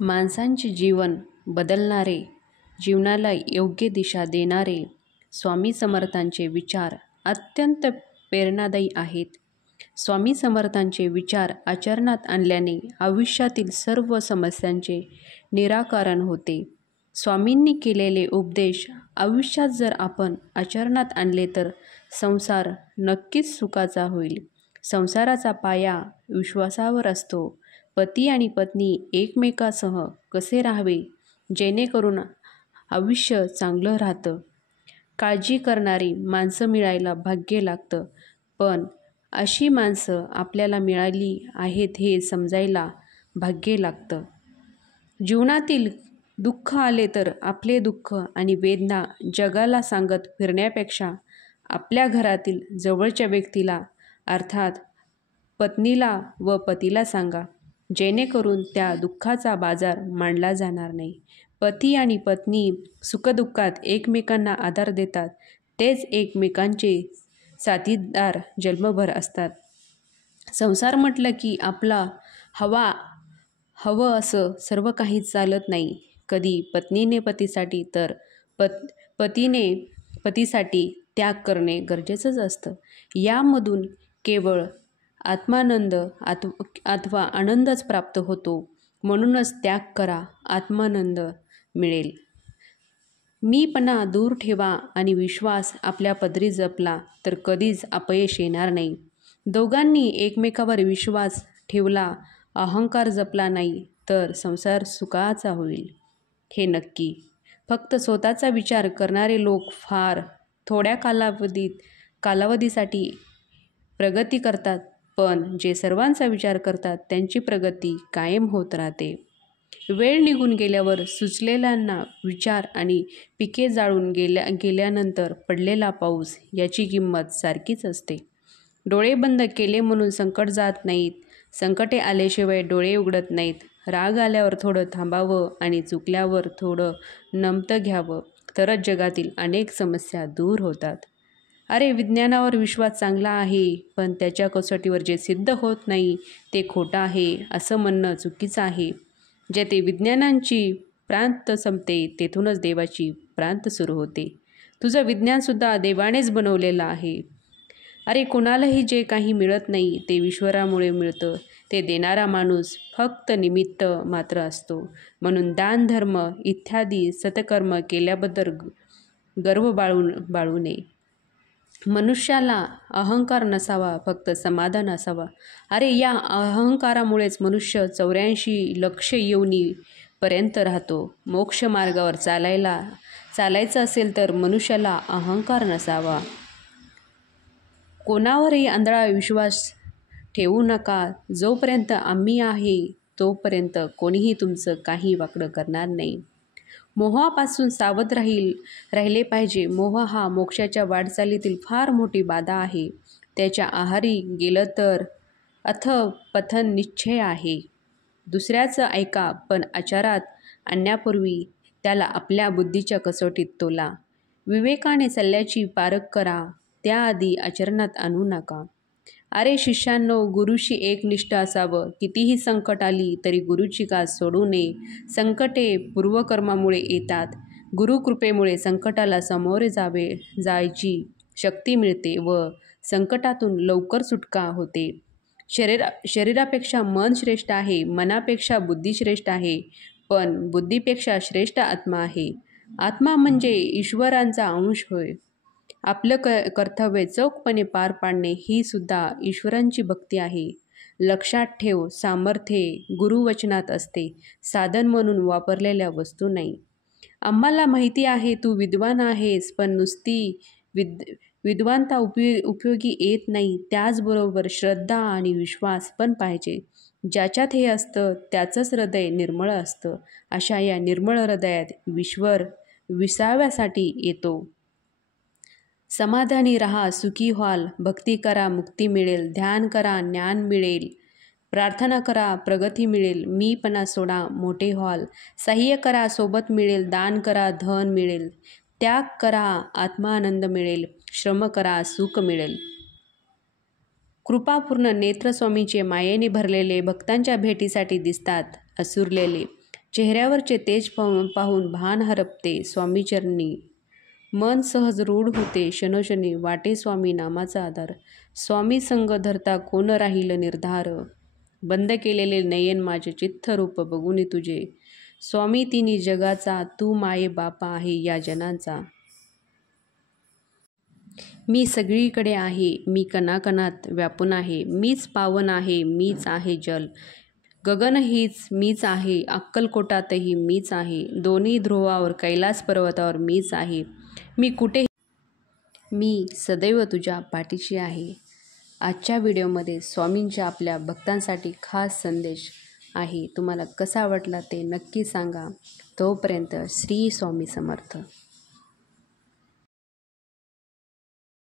माणसांचे जीवन बदलणारे, जीवनाला योग्य दिशा देणारे स्वामी समर्थांचे विचार अत्यंत प्रेरणादायी आहेत. स्वामी समर्थांचे विचार आचरणात आणल्याने आयुष्यातील सर्व समस्यांचे निराकरण होते. स्वामींनी केलेले उपदेश आयुष्यात जर आपण आचरणात आणले तर संसार नक्कीच सुखाचा होईल. संसाराचा पाया विश्वासावर असतो. पती आणि पत्नी एकमेकांसह कसे राहावे जेणेकरून आयुष्य चांगलं राहतं. काळजी करणारी माणसं मिळायला भाग्य लागतं, पण अशी माणसं आपल्याला मिळाली आहेत हे समजायला भाग्य लागतं. जीवनातील दुःख आले तर आपले दुःख आणि वेदना जगाला सांगत फिरण्यापेक्षा आपल्या घरातील जवळच्या व्यक्तीला अर्थात पत्नीला व पतीला सांगा, जेणेकरून त्या दुःखाचा बाजार मांडला जाणार नाही. पती आणि पत्नी सुखदुःखात एकमेकांना आधार देतात, तेच एकमेकांचे साथीदार जन्मभर असतात. संसार म्हटलं की आपला हवं असं सर्व काही चालत नाही. कधी पत्नीने पतीसाठी तर पतीने पतीसाठी त्याग करणे गरजेचंच असतं. यामधून केवळ आत्मानंद अथवा आनंदच प्राप्त होतो. म्हणूनच त्याग करा, आत्मानंद मिळेल. मीपणा दूर ठेवा आणि विश्वास आपल्या पदरी जपला तर कधीच अपयश येणार नाही. दोघांनी एकमेकावर विश्वास ठेवला, अहंकार जपला नाही तर संसार सुखाचा होईल हे नक्की. फक्त स्वतःचा विचार करणारे लोक फार थोड्या कालावधीसाठी प्रगती करतात, पण जे सर्वांचा विचार करतात त्यांची प्रगती कायम होत राहते. वेळ निघून गेल्यावर सुचलेल्यांना विचार आणि पिके जाळून गेल्यानंतर पडलेला पाऊस याची किंमत सारखीच असते. डोळे बंद केले म्हणून संकट जात नाहीत. संकटे आल्याशिवाय डोळे उघडत नाहीत. राग आल्यावर थोडं थांबावं आणि चुकल्यावर थोडं नमतं घ्यावं, तरच जगातील अनेक समस्या दूर होतात. अरे, विज्ञानावर विश्वास चांगला आहे, पण त्याच्या कसोटीवर जे सिद्ध होत नाही ते खोटं आहे असं म्हणणं चुकीचं आहे. जेथे विज्ञानाची प्रांत संपते तेथूनच देवाची प्रांत सुरू होते. तुझं विज्ञानसुद्धा देवानेच बनवलेलं आहे. अरे, कोणालाही जे काही मिळत नाही ते ईश्वरामुळे मिळतं. ते देणारा माणूस फक्त निमित्त मात्र असतो. म्हणून दान, धर्म इत्यादी सत्कर्म केल्याबद्दल गर्व बाळगू नये. मनुष्याला अहंकार नसावा, फक्त समाधान असावा. अरे, या अहंकारामुळेच मनुष्य 84 लक्ष योनीपर्यंत राहतो. मोक्ष मार्गावर चालायचं असेल तर मनुष्याला अहंकार नसावा. कोणावरही आंधळा विश्वास ठेवू नका. जोपर्यंत आम्ही आहे तोपर्यंत कोणीही तुमचं काही वाकडं करणार नाही. मोहापासून सावध राहिले पाहिजे. मोह हा मोक्षाच्या वाटचालीतील फार मोठी बाधा आहे. त्याच्या आहारी गेलं तर अधःपतन निश्चय आहे. दुसऱ्याचं ऐका, पण आचारात आणण्यापूर्वी त्याला आपल्या बुद्धीच्या कसोटीत तोला. विवेकाने सल्ल्याची पारख करा, त्याआधी आचरणात आणू नका. अरे शिष्यांनो, गुरुशी एकनिष्ठ असावं. कितीही संकट आली तरी गुरुची कास सोडू नये. संकटे पूर्वकर्मामुळे येतात. गुरुकृपेमुळे संकटाला सामोरे जायची शक्ती मिळते व संकटातून लवकर सुटका होते. शरीरापेक्षा मन श्रेष्ठ आहे, मनापेक्षा बुद्धी श्रेष्ठ आहे, पण बुद्धीपेक्षा श्रेष्ठ आत्मा आहे. आत्मा म्हणजे ईश्वरांचा अंश होय. आपलं कर्तव्य चोखपणे पार पाडणे ही सुद्धा ईश्वरांची भक्ती आहे. लक्षात ठेव, सामर्थ्य गुरुवचनात असते, साधन म्हणून वापरलेल्या वस्तू नाही. आम्हाला माहिती आहे तू विद्वान आहेस, पण नुसती विद्वानता उपयोगी येत नाही. त्याचबरोबर श्रद्धा आणि विश्वास पण पाहिजे. ज्याच्यात हे असतं त्याचंच हृदय निर्मळ असतं. अशा या निर्मळ हृदयात ईश्वर विसाव्यासाठी येतो. समाधानी राहा, सुखी व्हाल. भक्ती करा, मुक्ती मिळेल. ध्यान करा, ज्ञान मिळेल. प्रार्थना करा, प्रगती मिळेल. मीपणा सोडा, मोठे व्हाल. सहाय्य करा, सोबत मिळेल. दान करा, धन मिळेल. त्याग करा, आत्मानंद मिळेल. श्रम करा, सुख मिळेल. कृपापूर्ण नेत्र स्वामींचे मायेने भरलेले भक्तांच्या भेटीसाठी दिसतात आसुरलेले. चेहऱ्यावरचे तेज पाहून भान हरपते स्वामीचरणी. मन सहज रूढ होते क्षणोक्षणी, वाटे स्वामी नामाचा आधार. स्वामी संग धरता कोण राहील निर्धार, बंद केलेले नयन माझे चित्त रूप बघून तुझे. स्वामी तिन्ही जगाचा, तू माये बापा आहे या जनाचा. मी सगळीकडे आहे, मी कणाकणात व्यापून आहे. मीच पावन आहे, मीच आहे जल. गगन हीच मीच आहे, अक्कलकोटातही मीच आहे. दोन्ही ध्रुवावर कैलास पर्वतावर मीच आहे. मी कुठे, मी सदैव तुझ्या पाठीशी आहे. आजच्या व्हिडिओमध्ये स्वामींच्या आपल्या भक्तांसाठी खास संदेश आहे. तुम्हाला कसा वाटला ते नक्की सांगा. तोपर्यंत श्री स्वामी समर्थ.